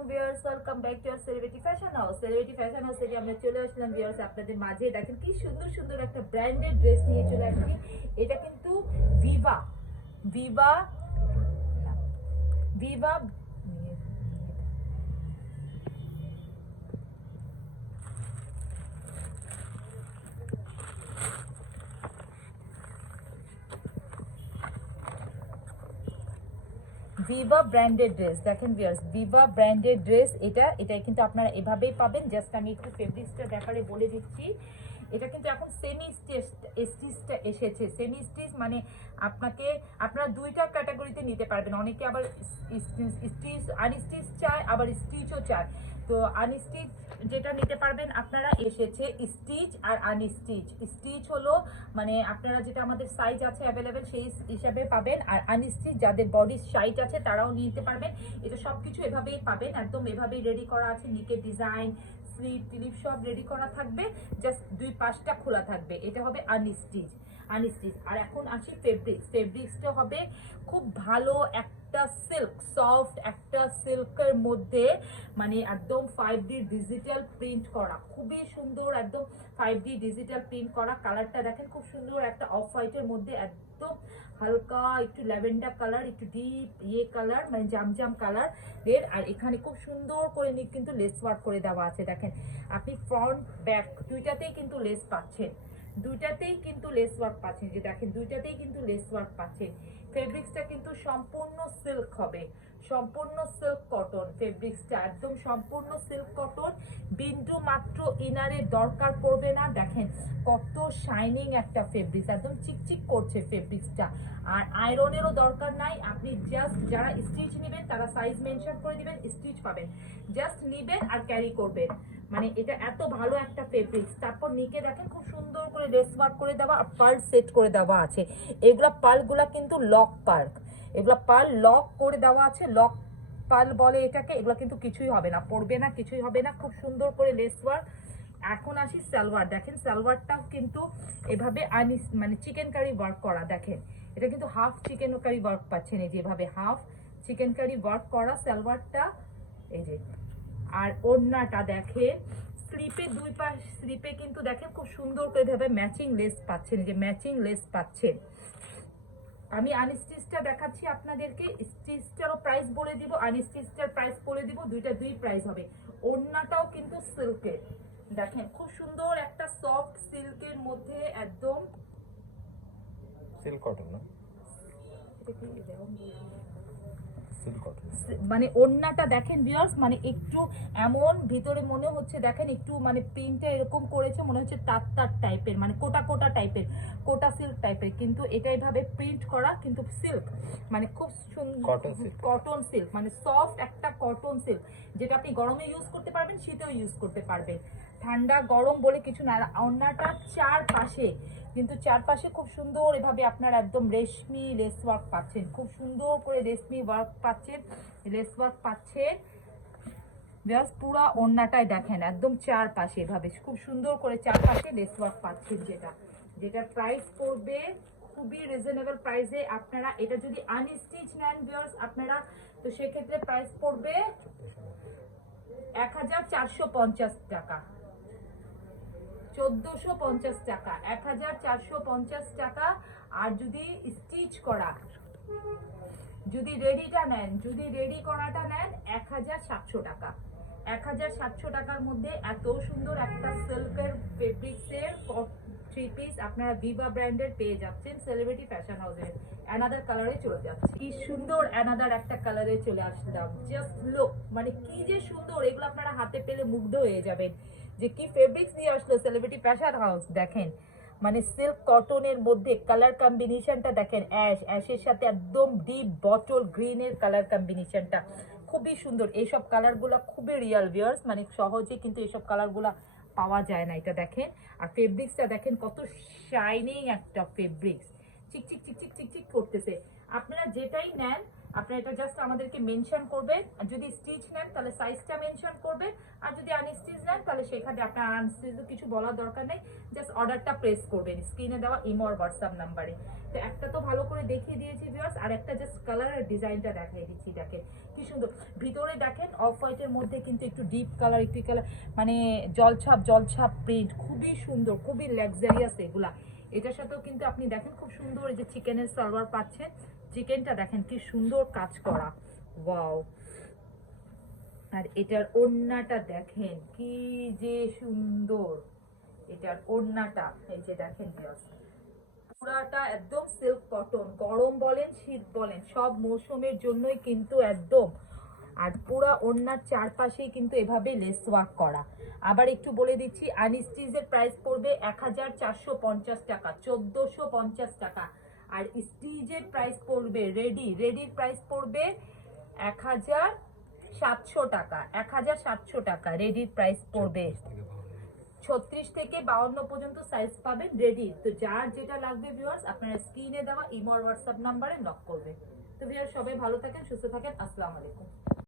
আলাইকুম viewers, welcome back to our celebrity fashion house. Celebrity fashion house থেকে আমরা চলে আসলাম ভিউয়ার্স আপনাদের মাঝে। দেখেন কি সুন্দর সুন্দর একটা ব্র্যান্ডেড ড্রেস নিয়ে চলে আসছি। এটা কিন্তু Viva Viva Viva Viva branded dress. দেখেন ভিউয়ার্স, ভিভা ব্র্যান্ডেড ড্রেস। এটা কিন্তু আপনারা এভাবেই পাবেন। জাস্ট আমি একটু ফেব্রিক্সটার ব্যাপারে বলে দিচ্ছি। এটা কিন্তু এখন সেমি স্টিচটা এসেছে। সেমি স্টিচ মানে আপনারা দুইটা ক্যাটাগরিতে নিতে পারবেন। অনেকে আবার স্টিচ আনস্টিচ চায়, আবার স্টিচও চায়। তো আনস্টিচ যেটা নিতে পারবেন আপনারা এসেছে স্টিচ আর আনস্টিচ। স্টিচ হলো মানে আপনারা যেটা আমাদের সাইজ আছে অ্যাভেলেবেল সেই হিসাবে পাবেন, আর আনস্টিচ যাদের বডির সাইজ আছে তারাও নিতে পারবেন। এটা সবকিছু এভাবেই পাবেন, একদম এভাবেই রেডি করা আছে। নিকের ডিজাইন, স্লিভ টিলিপ সব রেডি করা থাকবে, জাস্ট দুই পাশটা খোলা থাকবে। এটা হবে আনস্টিচ। আর এখন আসি ফেব্রিক্সটা হবে খুব ভালো একটা সিল্ক, সফট একটা সিল্কের মধ্যে মানে একদম 5D ডিজিটাল প্রিন্ট করা, খুবই সুন্দর। একদম 5D ডিজিটাল প্রিন্ট করা। কালারটা দেখেন খুব সুন্দর একটা অফ হোয়াইটের মধ্যে, একদম হালকা একটু ল্যাভেন্ডার কালার, একটু ডিপ কালার মানে জামজাম কালার এর। আর এখানে খুব সুন্দর করে কিন্তু লেস ওয়ার্ক করে দেওয়া আছে। দেখেন আপনি ফ্রন্ট ব্যাক দুইটাতেই কিন্তু লেস পাচ্ছেন, দুইটাতেই কিন্তু লেস ওয়ার্ক পাচ্ছেন। যে দেখেন দুইটাতেই কিন্তু লেস ওয়ার্ক পাচ্ছেন। ফেব্রিক্সটা কিন্তু সম্পূর্ণ সিল্ক হবে, সম্পূর্ণ সিল্ক কটন। ফেব্রিক্সটা একদম সম্পূর্ণ সিল্ক কটন, বিন্দু মাত্র ইনারের দরকার পড়বে না। দেখেন কত শাইনিং একটা ফেব্রিক্স, একদম চিকচিক করছে ফেব্রিক্সটা। আর আয়রনেরও দরকার নাই। আপনি জাস্ট যারা স্টিচ নেবেন তারা সাইজ মেনশন করে দিবেন, স্টিচ পাবেন। জাস্ট নিবেন আর ক্যারি করবেন। মানে এটা এত ভালো একটা ফেব্রিক্স। তারপর নিকে দেখেন খুব সুন্দর করে লেস ওয়ার্ক করে দেওয়া, আর পার্ল সেট করে দেওয়া আছে। এগুলা পার্লগুলা কিন্তু লক পার্ল, এগুলা পার্ল লক করে দেওয়া আছে, লক পার্ল বলে এটাকে। এগুলো কিন্তু কিছুই হবে না, পড়বে না, কিছুই হবে না। খুব সুন্দর করে লেস ওয়ার্ক। এখন আসি সালোয়ার। দেখেন সালোয়ারটাও কিন্তু এভাবে মানে চিকেন কারি ওয়ার্ক করা। দেখেন এটা কিন্তু হাফ চিকেন কারি ওয়ার্ক পাচ্ছেন, এই যেভাবে হাফ চিকেন কারি ওয়ার্ক করা সালোয়ারটা, এই যে। আর ওড়নাটা দেখেন স্লিপে দুই পাশ, স্লিপে কিন্তু দেখেন খুব সুন্দর করে ভাবে ম্যাচিং লেস পাচ্ছেন, যে ম্যাচিং লেস পাচ্ছেন। আমি আনস্টিচটা দেখাচ্ছি আপনাদেরকে, স্টিচটারও প্রাইস বলে দিব, আনস্টিচটার প্রাইস বলে দিব। দুই প্রাইস হবে। ওড়নাটাও কিন্তু সিল্কের, দেখেন খুব সুন্দর একটা সফট সিল্কের মধ্যে, একদম সিল্ক কটন না, মানে ওড়নাটা দেখেন ভিউয়ার্স, মানে একটু এমন ভিতরে মনে হচ্ছে, দেখেন একটু মানে প্রিন্টটা এরকম করেছে মনে হচ্ছে তার টাইপের, মানে কোটা কোটা টাইপের, কোটা সিল্ক টাইপের। কিন্তু এটা এইভাবে প্রিন্ট করা, কিন্তু সিল্ক মানে খুব সুন্দর কটন সিল্ক, মানে সফট একটা কটন সিল্ক, যেটা আপনি গরমে ইউজ করতে পারবেন, শীতেও ইউজ করতে পারবেন। ঠান্ডা গরম বলে কিছু না। ওড়নাটার চারপাশে কিন্তু চারপাশে খুব সুন্দর এভাবে আপনার একদম রেশমি লেস ওয়ার্ক পাচ্ছেন, খুব সুন্দর করে রেশমি ওয়ার্ক পাচ্ছেন, লেস ওয়ার্ক পাচ্ছেন। জাস্ট পুরো ওড়নাটাই দেখেন একদম চারপাশে এভাবে খুব সুন্দর করে চারপাশে লেস ওয়ার্ক পাচ্ছেন, যেটার প্রাইস পড়বে খুবই রিজনেবল প্রাইসে। আপনারা এটা যদি আনস্টিচ নেন ভিউয়ার্স আপনারা, তো সেক্ষেত্রে প্রাইস পড়বে 1450 টাকা, 1450 টাকা, 1450 টাকা। আর যদি স্টিচ করা, যদি রেডিটা নেন, যদি রেডি করাটা নেন 1700 টাকা। 1700 টাকার মধ্যে এত সুন্দর একটা সিল্কের ফেব্রিক্সের থ্রি পিস আপনারা ভিভা ব্র্যান্ডের পেয়ে যাচ্ছেন সেলিব্রিটি ফ্যাশন হাউসে। অ্যানাদার কালারে চলে যাচ্ছে, কি সুন্দর অ্যানাদার একটা কালারে চলে আসলাম। জাস্ট লুক, মানে কি যে সুন্দর, এগুলো আপনারা হাতে পেলে মুগ্ধ হয়ে যাবেন যে কি ফেব্রিক্স নিয়ে আসলো সেলিব্রিটি ফ্যাশন হাউস। দেখেন মানে সিল্ক কটনের মধ্যে কালার কম্বিনেশনটা দেখেন, অ্যাশের সাথে একদম ডিপ বটল গ্রিনের কালার কম্বিনেশনটা খুবই সুন্দর। এইসব কালারগুলো খুবই রিয়াল ভিউয়ার্স, মানে সহজে কিন্তু এইসব কালারগুলো পাওয়া যায় না। এটা দেখেন, আর ফেব্রিক্সটা দেখেন কত শাইনিং একটা ফেব্রিক্স, চিকচিক চিকচিক চিকচিক করতেছে। আপনারা যেটাই নেন আপনারা এটা জাস্ট আমাদেরকে মেনশন করবেন, আর যদি স্টিচ নেন তাহলে সাইজটা মেনশন করবেন, আর যদি আনস্টিচ নেন তাহলে সেখানে আপনার আনস্টিচ কিছু বলার দরকার নেই, জাস্ট অর্ডারটা প্রেস করবেন স্ক্রিনে দেওয়া ইমো আর হোয়াটসঅ্যাপ নাম্বারে। তো একটা তো ভালো করে দেখিয়ে দিয়েছি ভিউয়ার্স, আর একটা জাস্ট কালার আর ডিজাইনটা দেখিয়ে দিচ্ছি। দেখেন কি সুন্দর, ভিতরে দেখেন অফ হোয়াইটের মধ্যে কিন্তু একটু ডিপ কালার, একটু কালার মানে জলছাপ প্রিন্ট, খুবই সুন্দর, খুবই লাক্সারিয়াস এগুলা। এটার সাথেও কিন্তু আপনি দেখেন খুব সুন্দর এই যে চিকেনের সালোয়ার পাচ্ছেন, চিকেনটা দেখেন কি সুন্দর কাজ করা, ওয়াও। আর এটার ওড়নাটা দেখেন কি যে সুন্দর, এটার ওড়নাটা এই যে দেখেন ভিউয়ার্স, পুরাটা একদম সিল্ক কটন, গরম বলেন শীত বলেন সব মৌসুমের জন্যই কিন্তু একদম। আর পুরা ওড়নার চারপাশেই কিন্তু এভাবে লেস ওয়ার্ক করা। আবার একটু বলে দিচ্ছি, আনস্টিচের প্রাইস পড়বে 1450 টাকা, 1450 টাকা। আর স্টিচের প্রাইস পড়বে, রেডির প্রাইস পড়বে 1700 টাকা, 1700 টাকা রেডির প্রাইস পড়বে। 36 থেকে 52 পর্যন্ত সাইজ পাবেন রেডি। তো যার যেটা লাগবে ভিউয়ার্স আপনারা স্ক্রিনে দেওয়া ইমো আর হোয়াটসঅ্যাপ নাম্বারে নক করবেন। তো ভিউয়ার্স সবাই ভালো থাকেন, সুস্থ থাকেন, আসসালামু আলাইকুম।